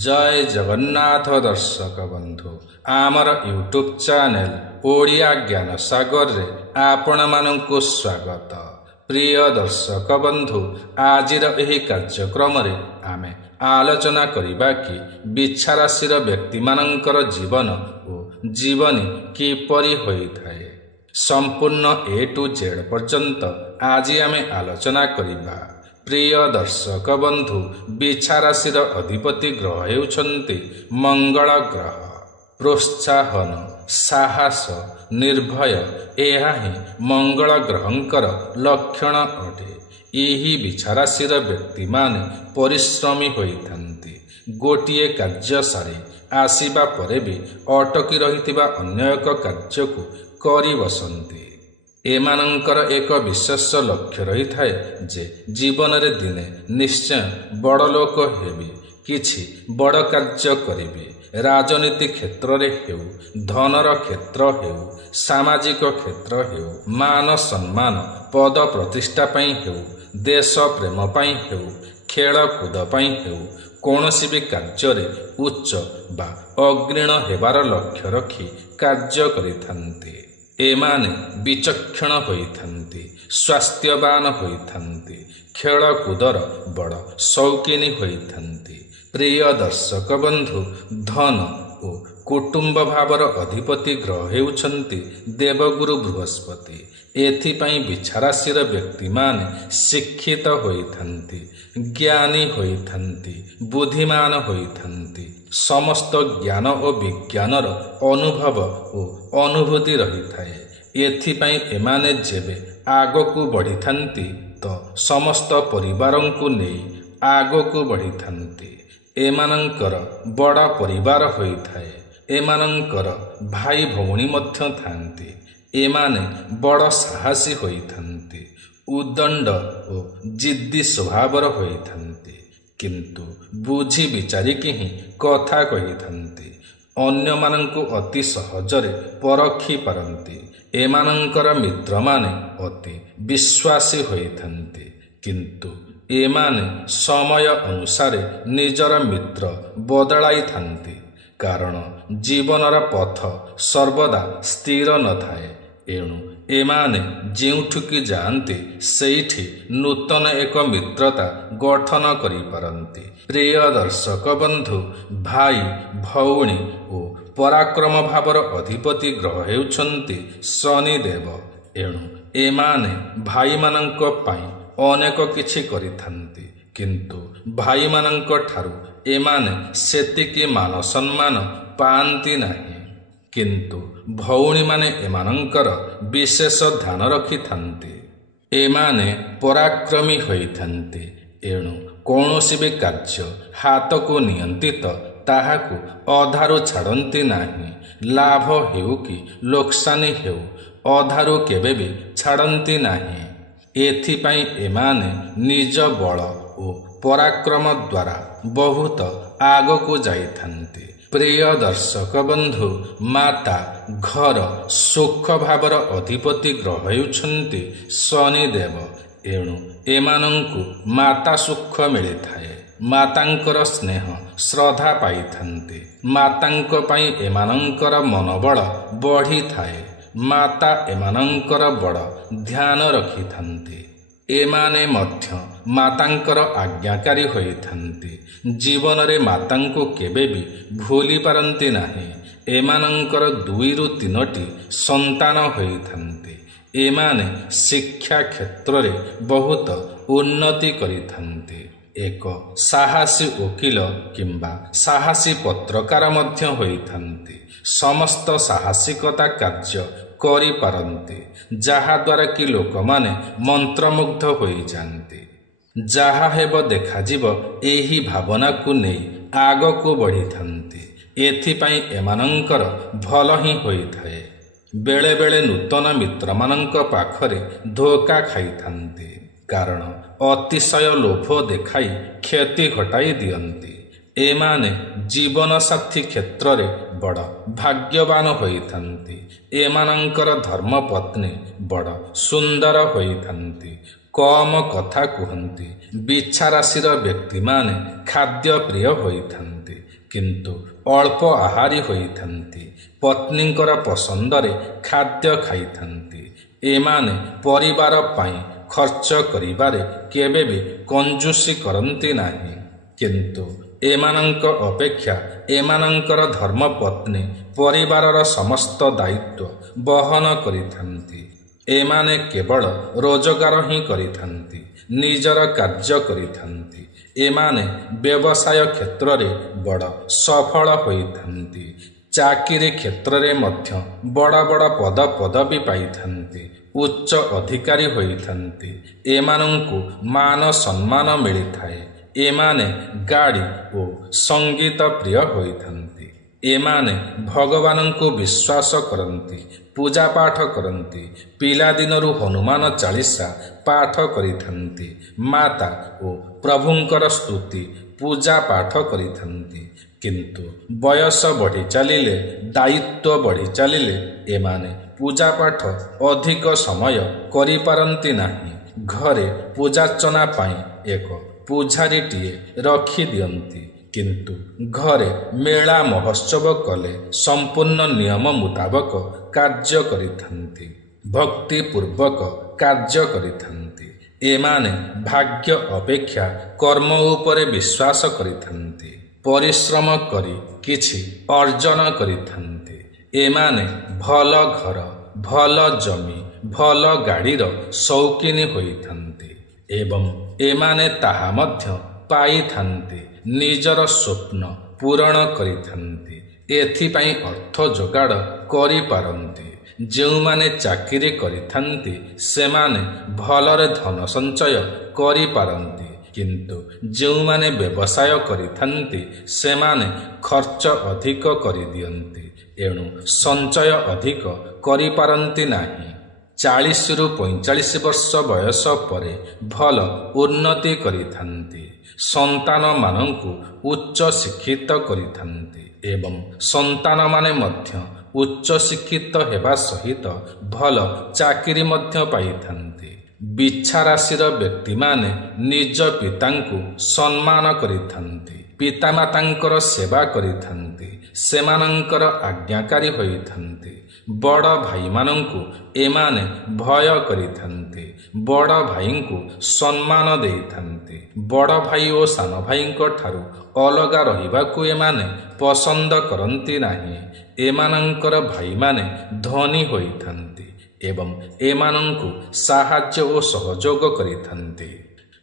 जय जगन्नाथ दर्शक बंधु आमर यूट्यूब चैनल ओडिया ज्ञान सागर रे आपण मानंकु स्वागत। प्रिय दर्शक बंधु आजिर एही कार्यक्रम रे आमे आलोचना करिबा कि बिच्छा राशिर व्यक्ति मानंकर जीवन और जीवनी किपरि होइथाय। संपूर्ण ए टू जेड पर्यंत आज आमे आलोचना करिबा। प्रिय दर्शक बंधु बिच्छा राशिर अधिपति ग्रह हेउछन्ति मंगल ग्रह। प्रोत्साहन साहस निर्भय एहा ही मंगल ग्रहंकर लक्षण अटे। एही बिच्छा राशिर व्यक्ति माने परिश्रमी होइथान्ति। गोटिए कार्य सारी आसीबा परे भी अटकी रहिथिबा अन्य एक कार्यकु करि बसन्ति। एमानंकर एक विशेष लक्ष्य रही थाए जे जीवन रे दिने निश्चय बड़ लोक हेबी, किछि बड़ कार्य करिबे। राजनीति क्षेत्र रे हेउ, धनर क्षेत्र हेउ, सामाजिक क्षेत्र हेउ, मान सम्मान पद प्रतिष्ठा पई हेउ, देश प्रेम पई हेउ, खेल कूद पई हेउ, कौनसी भी कार्य रे उच्च बा अग्रीण हेबार लक्ष्य रखी कार्य करिथान्ति। एमाने विचक्षण होइथान्ति, स्वास्थ्यवान होइथान्ति, खेल कूदर बड़ शौकीनी होइथान्ति। प्रिय दर्शक बंधु धन और कुटुंब भावर अधिपति ग्रह हेउछन्ति देवगुरु बृहस्पति। एथिपाई बिच्छा राशिर व्यक्ति माने शिक्षित होइथान्ति, ज्ञानी होइथान्ति, बुद्धिमान होइथान्ति। समस्त ज्ञान और विज्ञानर अनुभव और अनुभूति रही थाए। एथिपाई एमाने जेबे आगकू बढ़िथान्ति तो समस्त परिवारंकु नेई आगकू बढ़िथान्ति। एमानंकर बड़ा परिवार होइथाए। एमानंकर भाई भौणी मध्य थान्ति। एमाने बड़ साहसी होइथान्ति, उदंड और जिद्दी स्वभावर होइथान्ति, किंतु बुझी विचारिकी ही कथा कहिथान्ति। अन्य मानंकु अति सहजरे परखी पारंती। एमानंकर मित्र माने अति विश्वासी होइथान्ति, किंतु एमाने समय अनुसारे निजर मित्र बदलाई थान्ति। कारण जीवनर पथ सर्वदा स्थिर न थाए। एणु एमाने जेउठुकी जाआन्ति सेइठी नूतन एक मित्रता गठन करि पारंती। प्रिय दर्शक बंधु भाई भौणी और पराक्रम भावर अधिपति ग्रह हेउछन्ति शनिदेव। एणु एमाने भाई मानंक पाई अनेक किछि करिथान्ति, किंतु भाई मानंक ठारू एमाने सेतिकी मान सम्मान पाआन्ति नाही। किंतु भौणी माने एमानंकर विशेष ध्यान रखिथान्ति। एमाने पराक्रमी होइथान्ति। एणु कौनसी भी कार्य हाथ को नियंती तो ताहाकु अधारु छाड़ती नाही। लाभ हेउ कि लोकसानी हेउ अधारु केबे भी छाड़ती नाही। एथिपाई एमाने निज बल और पराक्रम द्वारा बहुत आगको जाइथान्ति। प्रिय दर्शक बंधु माता घर सुख भावर अधिपति ग्रह हेउछन्ति शनिदेव। एणु एमानंकु माता सुख मिली थाए। मातांकर स्नेह श्रद्धा पाइथान्ति। मातांक पाई एमानंकर मनोबल बढ़ी थाए। माता एमानंकर बड़ ध्यान रखिथान्ति। एमाने मध्य मातांकर आज्ञाकारी होइथान्ति। जीवन रे मातांको केबे भी भूली पारंती नाही। एमानंकर 2 ରୁ 3ଟି संतान होइथान्ति। एमाने शिक्षा क्षेत्र रे बहुत उन्नति करिथान्ति। एक साहसी वकील किंबा साहसी पत्रकार मध्य होइथान्ति। समस्त साहसिकता कार्य करि पारंती, जहा द्वारा कि लोक माने मंत्रमुग्ध होई जांती। जहा हेब देखा जीव एही भावना को नै आगको बढ़ी थान्ति। एथिपाई एमानंकर भल ही होई थाए। बेले बेले नूतन मित्र मानंक पाखरे धोखा खाई थान्ति। कारण अतिशय लोभ देखाई क्षति घटाई दियंती। एमाने जीवन साथी क्षेत्र रे बड़ भाग्यवान होइथान्ति। एमानंकर धर्मपत्नी बड़ सुंदर होइथान्ति। कम कथा कहन्ति। बिच्छा राशिर व्यक्ति माने खाद्य प्रिय होइथान्ति। କିନ୍ତୁ ଅଳ୍ପ ଆହାରୀ ହୋଇଥାନ୍ତି। ପତ୍ନୀଙ୍କର ପସନ୍ଦରେ ଖାଦ୍ୟ ଖାଇଥାନ୍ତି। ଏମାନେ ପରିବାର ପାଇଁ ଖର୍ଚ୍ଚ କରିବାରେ କେବେ ବି କଞ୍ଜୁସି କରନ୍ତି ନାହିଁ। କିନ୍ତୁ ଏମାନଙ୍କ ଅପେକ୍ଷା ଏମାନଙ୍କର ଧର୍ମପତ୍ନୀ ପରିବାରର ସମସ୍ତ ଦାୟିତ୍ୱ ବହନ କରିଥାନ୍ତି। ଏମାନେ କେବଳ ରୋଜଗାର ହିଁ କରିଥାନ୍ତି, ନିଜର କାର୍ଯ୍ୟ କରିଥାନ୍ତି। ଏମାନେ ବ୍ୟବସାୟ କ୍ଷେତ୍ରରେ ବଡ଼ ସଫଳ ହୋଇଥାନ୍ତି। ଚାକିରି କ୍ଷେତ୍ରରେ ମଧ୍ୟ ବଡ଼ ବଡ଼ ପଦପଦବୀ ପାଇଥାନ୍ତି, ଉଚ୍ଚ ଅଧିକାରୀ ହୋଇଥାନ୍ତି। ଏମାନଙ୍କୁ ମାନ ସମ୍ମାନ ମିଳିଥାଏ। ଏମାନେ ଗାଡ଼ି ଓ ସଙ୍ଗୀତ ପ୍ରିୟ ହୋଇଥାନ୍ତି। ଏମାନେ ଭଗବାନଙ୍କୁ ବିଶ୍ୱାସ କରନ୍ତି, ପୂଜାପାଠ କରନ୍ତି। ପିଲାଦିନରୁ ହନୁମାନ ଚାଳିଶା ପାଠ କରିଥାନ୍ତି। ମାତା ଓ ପ୍ରଭୁଙ୍କର ସ୍ତୁତି ପୂଜା ପାଠ କରିଥାନ୍ତି। କିନ୍ତୁ ବୟସ ବଢ଼ି ଚାଲିଲେ, ଦାୟିତ୍ୱ ବଢ଼ି ଚାଲିଲେ ଏମାନେ ପୂଜାପାଠ ଅଧିକ ସମୟ କରିପାରନ୍ତି ନାହିଁ। ଘରେ ପୂଜାର୍ଚ୍ଚନା ପାଇଁ ଏକ ପୂଜାରୀଟିଏ ରଖିଦିଅନ୍ତି। କିନ୍ତୁ ଘରେ ମେଳା ମହୋତ୍ସବ କଲେ ସମ୍ପୂର୍ଣ୍ଣ ନିୟମ ମୁତାବକ କାର୍ଯ୍ୟ କରିଥାନ୍ତି, ଭକ୍ତିପୂର୍ବକ କାର୍ଯ୍ୟ କରିଥାନ୍ତି। ଏମାନେ ଭାଗ୍ୟ ଅପେକ୍ଷା କର୍ମ ଉପରେ ବିଶ୍ୱାସ କରିଥାନ୍ତି। ପରିଶ୍ରମ କରି କିଛି ଅର୍ଜନ କରିଥାନ୍ତି। ଏମାନେ ଭଲ ଘର, ଭଲ ଜମି, ଭଲ ଗାଡ଼ିର ସୌକିନୀ ହୋଇଥାନ୍ତି ଏବଂ ଏମାନେ ତାହା ମଧ୍ୟ ପାଇଥାନ୍ତି। ନିଜର ସ୍ୱପ୍ନ ପୂରଣ କରିଥାନ୍ତି। ଏଥିପାଇଁ ଅର୍ଥ ଯୋଗାଡ଼ କରିପାରନ୍ତି। ଯେଉଁମାନେ ଚାକିରି କରିଥାନ୍ତି ସେମାନେ ଭଲରେ ଧନ ସଞ୍ଚୟ କରିପାରନ୍ତି। କିନ୍ତୁ ଯେଉଁମାନେ ବ୍ୟବସାୟ କରିଥାନ୍ତି ସେମାନେ ଖର୍ଚ୍ଚ ଅଧିକ କରିଦିଅନ୍ତି, ଏଣୁ ସଞ୍ଚୟ ଅଧିକ କରିପାରନ୍ତି ନାହିଁ। 40ରୁ 45 ବର୍ଷ ବୟସ ପରେ ଭଲ ଉନ୍ନତି କରିଥାନ୍ତି। ସନ୍ତାନମାନଙ୍କୁ ଉଚ୍ଚ ଶିକ୍ଷିତ କରିଥାନ୍ତି ଏବଂ ସନ୍ତାନମାନେ ମଧ୍ୟ ଉଚ୍ଚ ଶିକ୍ଷିତ ହେବା ସହିତ ଭଲ ଚାକିରି ମଧ୍ୟ ପାଇଥାନ୍ତି। ବିଛା ରାଶିର ବ୍ୟକ୍ତିମାନେ ନିଜ ପିତାଙ୍କୁ ସମ୍ମାନ କରିଥାନ୍ତି, ପିତାମାତାଙ୍କର ସେବା କରିଥାନ୍ତି, ସେମାନଙ୍କର ଆଜ୍ଞାକାରୀ ହୋଇଥାନ୍ତି। ବଡ଼ ଭାଇମାନଙ୍କୁ ଏମାନେ ଭୟ କରିଥାନ୍ତି, ବଡ଼ ଭାଇଙ୍କୁ ସମ୍ମାନ ଦେଇଥାନ୍ତି। ବଡ଼ ଭାଇ ଓ ସାନ ଭାଇଙ୍କ ଠାରୁ ଅଲଗା ରହିବାକୁ ଏମାନେ ପସନ୍ଦ କରନ୍ତି ନାହିଁ। ଏମାନଙ୍କର ଭାଇମାନେ ଧନୀ ହୋଇଥାନ୍ତି ଏବଂ ଏମାନଙ୍କୁ ସାହାଯ୍ୟ ଓ ସହଯୋଗ କରିଥାନ୍ତି।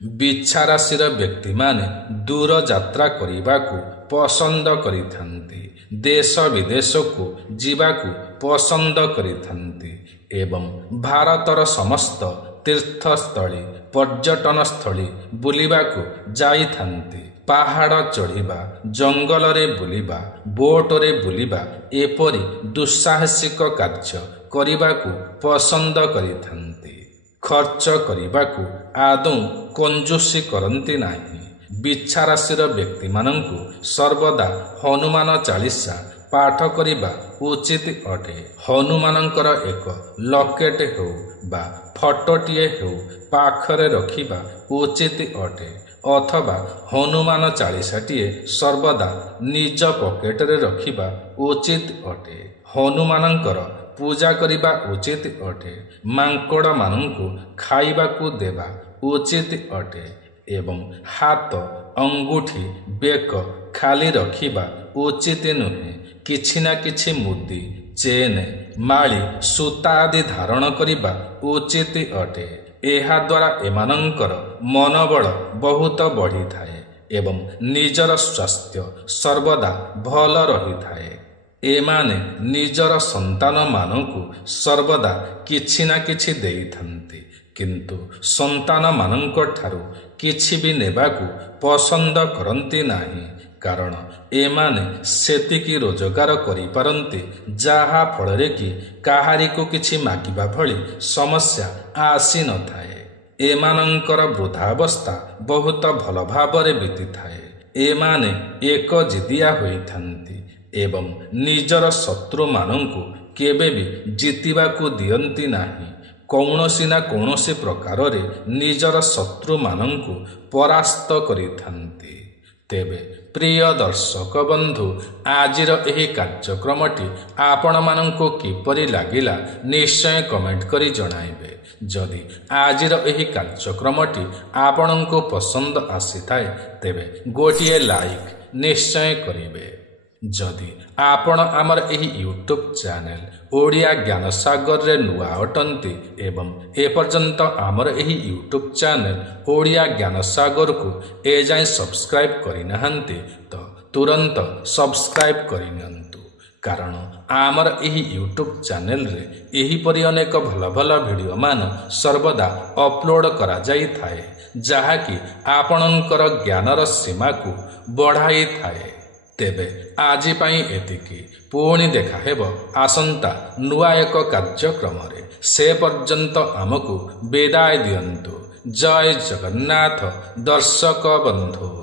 ବିଛା ରାଶିର ବ୍ୟକ୍ତିମାନେ ଦୂର ଯାତ୍ରା କରିବାକୁ ପସନ୍ଦ କରିଥାନ୍ତି, ଦେଶ ବିଦେଶକୁ ଯିବାକୁ ପସନ୍ଦ କରିଥାନ୍ତି ଏବଂ ଭାରତର ସମସ୍ତ ତୀର୍ଥସ୍ଥଳୀ, ପର୍ଯ୍ୟଟନସ୍ଥଳୀ ବୁଲିବାକୁ ଯାଇଥାନ୍ତି। ପାହାଡ଼ ଚଢ଼ିବା, ଜଙ୍ଗଲରେ ବୁଲିବା, ବୋଟରେ ବୁଲିବା ଏପରି ଦୁଃସାହସିକ କାର୍ଯ୍ୟ କରିବାକୁ ପସନ୍ଦ କରିଥାନ୍ତି। ଖର୍ଚ୍ଚ କରିବାକୁ ଆଦୌ କଞ୍ଜୁସି କରନ୍ତି ନାହିଁ। ବିଛା ରାଶିର ବ୍ୟକ୍ତିମାନଙ୍କୁ ସର୍ବଦା ହନୁମାନ ଚାଳିଶା ପାଠ କରିବା ଉଚିତ ଅଟେ। ହନୁମାନଙ୍କର ଏକ ଲକେଟ ହେଉ ବା ଫଟୋଟିଏ ହେଉ ପାଖରେ ରଖିବା ଉଚିତ ଅଟେ ଅଥବା ହନୁମାନ ଚାଳିଶାଟିଏ ସର୍ବଦା ନିଜ ପକେଟରେ ରଖିବା ଉଚିତ ଅଟେ। ହନୁମାନଙ୍କର ପୂଜା କରିବା ଉଚିତ ଅଟେ। ମାଙ୍କଡ଼ମାନଙ୍କୁ ଖାଇବାକୁ ଦେବା ଉଚିତ ଅଟେ ଏବଂ ହାତ, ଅଙ୍ଗୁଠି, ବେକ ଖାଲି ରଖିବା ଉଚିତ ନୁହେଁ। କିଛି ନା କିଛି ମୁଦି, ଚେନ୍, ମାଳି, ସୂତା ଆଦି ଧାରଣ କରିବା ଉଚିତ ଅଟେ। ଏହାଦ୍ୱାରା ଏମାନଙ୍କର ମନୋବଳ ବହୁତ ବଢ଼ିଥାଏ ଏବଂ ନିଜର ସ୍ୱାସ୍ଥ୍ୟ ସର୍ବଦା ଭଲ ରହିଥାଏ। ଏମାନେ ନିଜର ସନ୍ତାନମାନଙ୍କୁ ସର୍ବଦା କିଛି ନା କିଛି ଦେଇଥାନ୍ତି, କିନ୍ତୁ ସନ୍ତାନମାନଙ୍କ ଠାରୁ କିଛି ବି ନେବାକୁ ପସନ୍ଦ କରନ୍ତି ନାହିଁ, କାରଣ ଏମାନେ ସେତିକି ରୋଜଗାର କରିପାରନ୍ତି ଯାହା ଫଳରେ କି କାହାରିକୁ କିଛି ମାଗିବା ଭଳି ସମସ୍ୟା ଆସିନଥାଏ। ଏମାନଙ୍କର ବୃଦ୍ଧାବସ୍ଥା ବହୁତ ଭଲ ଭାବରେ ବିତିଥାଏ। ଏମାନେ ଏକଜିଦିଆ ହୋଇଥାନ୍ତି ଏବଂ ନିଜର ଶତ୍ରୁମାନଙ୍କୁ କେବେ ବି ଜିତିବାକୁ ଦିଅନ୍ତି ନାହିଁ। କୌଣସି ନା କୌଣସି ପ୍ରକାରରେ ନିଜର ଶତ୍ରୁମାନଙ୍କୁ ପରାସ୍ତ କରିଥାନ୍ତି। ତେବେ ପ୍ରିୟ ଦର୍ଶକ ବନ୍ଧୁ, ଆଜିର ଏହି କାର୍ଯ୍ୟକ୍ରମଟି ଆପଣମାନଙ୍କୁ କିପରି ଲାଗିଲା ନିଶ୍ଚୟ କମେଣ୍ଟ କରି ଜଣାଇବେ। ଯଦି ଆଜିର ଏହି କାର୍ଯ୍ୟକ୍ରମଟି ଆପଣଙ୍କୁ ପସନ୍ଦ ଆସିଥାଏ ତେବେ ଗୋଟିଏ ଲାଇକ୍ ନିଶ୍ଚୟ କରିବେ। ଯଦି ଆପଣ ଆମର ଏହି ୟୁଟ୍ୟୁବ୍ ଚ୍ୟାନେଲ ଓଡ଼ିଆ ଜ୍ଞାନସାଗରରେ ନୂଆ ଅଟନ୍ତି ଏବଂ ଏପର୍ଯ୍ୟନ୍ତ ଆମର ଏହି ୟୁଟ୍ୟୁବ୍ ଚ୍ୟାନେଲ ଓଡ଼ିଆ ଜ୍ଞାନସାଗରକୁ ଏଯାଏଁ ସବସ୍କ୍ରାଇବ୍ କରିନାହାନ୍ତି ତ ତୁରନ୍ତ ସବସ୍କ୍ରାଇବ୍ କରିନିଅନ୍ତୁ, କାରଣ ଆମର ଏହି ୟୁଟ୍ୟୁବ୍ ଚ୍ୟାନେଲରେ ଏହିପରି ଅନେକ ଭଲ ଭଲ ଭିଡ଼ିଓମାନ ସର୍ବଦା ଅପଲୋଡ଼ କରାଯାଇଥାଏ, ଯାହାକି ଆପଣଙ୍କର ଜ୍ଞାନର ସୀମାକୁ ବଢ଼ାଇଥାଏ। ତେବେ ଆଜି ପାଇଁ ଏତିକି। ପୁଣି ଦେଖା ହେବ ଆସନ୍ତା ନୂଆ ଏକ କାର୍ଯ୍ୟକ୍ରମରେ। ସେ ପର୍ଯ୍ୟନ୍ତ ଆମକୁ ବିଦାୟ ଦିଅନ୍ତୁ। ଜୟ ଜଗନ୍ନାଥ ଦର୍ଶକ ବନ୍ଧୁ।